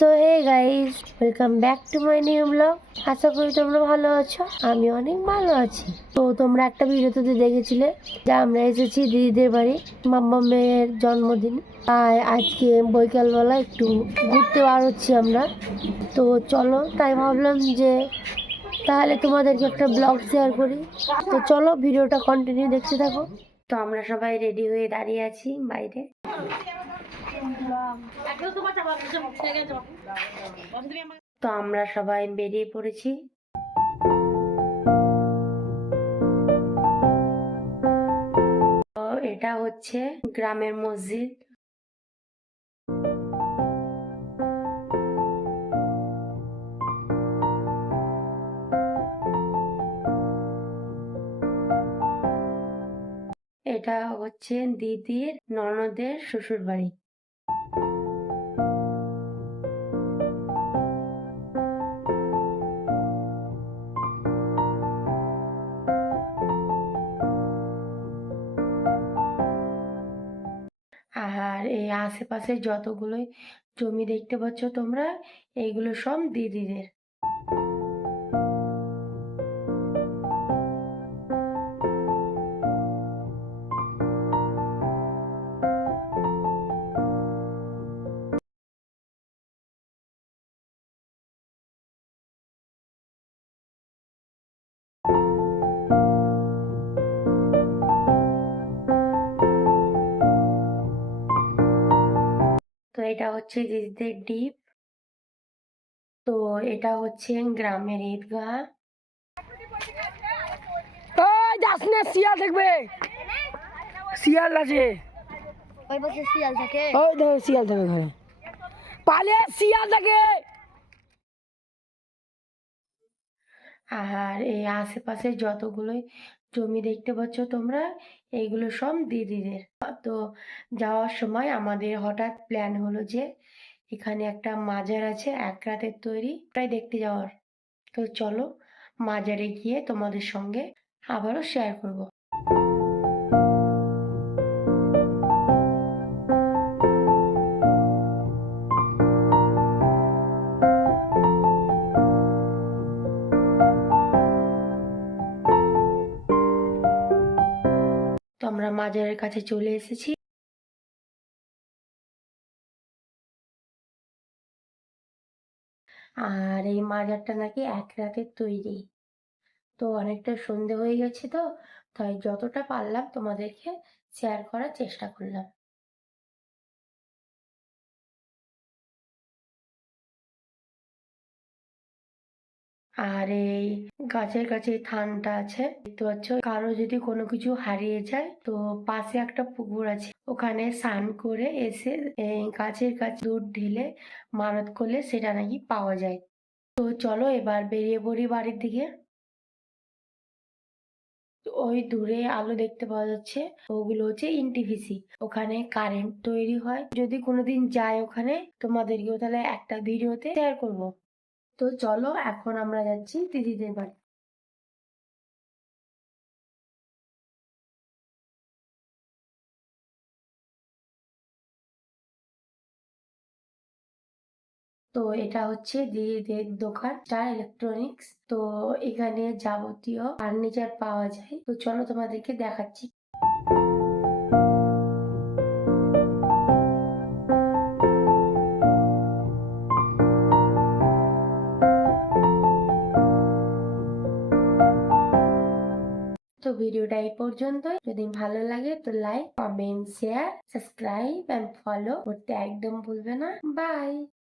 So hey guys, welcome back to my new blog. আশা করি তোমরা ভালো আছো, আমি অনেক ভালো আছি। তো তোমরা একটা ভিডিওতে দেখেছিলে যে আমরা এসেছি দিদিদের বাড়ি, মাম্মা মেয়ের জন্মদিন। আর আজকে বৈকালবেলা একটু ঘুরতে বার হচ্ছি আমরা। তো চলো, তাই ভাবলাম যে তাহলে তোমাদেরকে একটা ব্লগ শেয়ার করি। তো চলো ভিডিওটা কন্টিনিউ দেখতে থাকো। তো আমরা সবাই রেডি হয়ে দাঁড়িয়ে আছি বাইরে। তো আমরা সবাই বেরিয়ে পড়েছি। তো এটা হচ্ছে গ্রামের মসজিদ। এটা হচ্ছে দিদির ননদের শ্বশুর বাড়ি। আর এই আশেপাশে যতগুলোই জমি দেখতে পাচ্ছ তোমরা, এইগুলো সব দিদিদের। তো এটা হচ্ছে দিদিদের ডিপ। তো এটা হচ্ছে গ্রামের ঈদগাহ। যাস না, শিয়াল দেখবে, শিয়াল আছে। ওই বছর শিয়াল থাকে। ওই দেখো শিয়াল থাকে ঘরে, পালে শিয়াল থাকে। আর এই আশেপাশে যতগুলোই জমি দেখতে পাচ্ছ তোমরা, এইগুলো সব দিদিদের। তো যাওয়ার সময় আমাদের হঠাৎ প্ল্যান হলো যে এখানে একটা মাজার আছে এক রাতের তৈরি, প্রায় দেখতে যাওয়ার। তো চলো মাজারে গিয়ে তোমাদের সঙ্গে আবারও শেয়ার করব। তো আমরা মাজারের কাছে চলে এসেছি। আর এই মাজারটা নাকি এক রাতের তৈরি। তো অনেকটা সন্ধে হয়ে গেছে, তো তাই যতটা পারলাম তোমাদেরকে শেয়ার করার চেষ্টা করলাম। আর এই গাছের কাছে থানটা আছে দেখতে পাচ্ছ। কারো যদি কোনো কিছু হারিয়ে যায় তো পাশে একটা পুকুর আছে, ওখানে স্নান করে এসে এই গাছের কাছে দুধ ঢেলে মানত করলে সেটা নাকি পাওয়া যায়। তো চলো এবার বেরিয়ে পড়ি বাড়ির দিকে। ওই দূরে আলো দেখতে পাওয়া যাচ্ছে, ওগুলো হচ্ছে এনটিপিসি, ওখানে কারেন্ট তৈরি হয়। যদি কোনোদিন যাই ওখানে তোমাদেরকেও তাহলে একটা ভিডিওতে শেয়ার করব। তো চলো এখন আমরা যাচ্ছি দিদিদের বাড়ি। তো এটা হচ্ছে দিদিদের দোকান স্টার ইলেকট্রনিক্স। তো এখানে যাবতীয় ফার্নিচার পাওয়া যায়। তো চলো তোমাদেরকে দেখাচ্ছি। তো ভিডিওটা এই পর্যন্ত। যদি ভালো লাগে তো like, comment, share, subscribe and follow করতে একদম ভুলবে না। বাই।